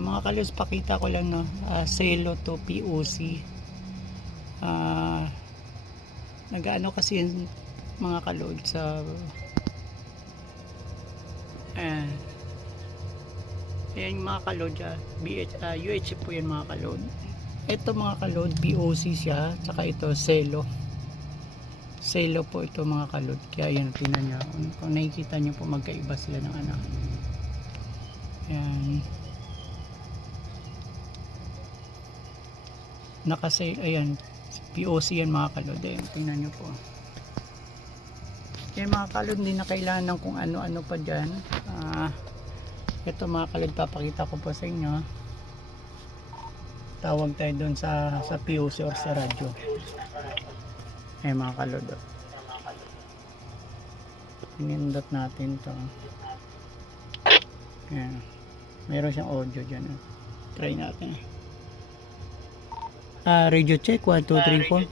Mga kalos, pakita ko lang, no, Celo to POC. Nag-ano kasi yung mga kalod sa ayan mga kalod, UHF po yan mga kalod. Ito mga kalod, POC siya, tsaka ito Celo po ito mga kalod. Kaya yan, tingnan nyo kung nakikita nyo po, magkaiba sila ng ano. Ayan, ayan, POC yan mga kalod. Ayan, tingnan nyo po. Kaya mga kalod, hindi na kailangan ng kung ano-ano pa dyan. Ito mga kalod, papakita ko po sa inyo. Tawag tayo doon sa POC or sa radyo. Ayan mga kalod, pinindot natin to. Ayan, meron siyang audio dyan. Try natin. Radio check 1, 2, 3, 4.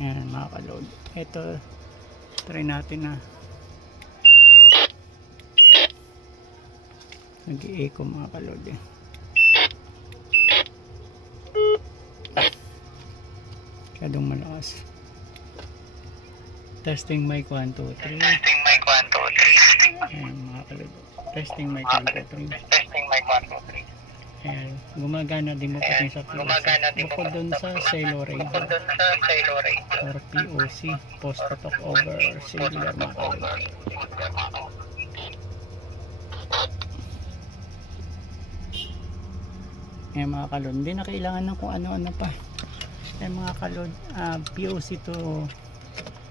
Ayan mga kalod, ito try natin na nag-i-echo mga kalod masyadong malakas. Testing mic 1, 2, 3. Ayan mga kalod, testing mic 1, 2, 3. Ayan, gumagana din mo pati sa POC. Bukod dun sa Celo Radio or POC, post to talk over cellular mga kalod. Ayan mga kalod, hindi na kailangan ng kung ano-ano pa. Ayan mga kalod, POC to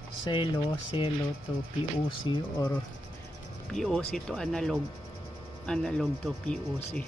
Celo, Celo to POC, or POC to analog to POC.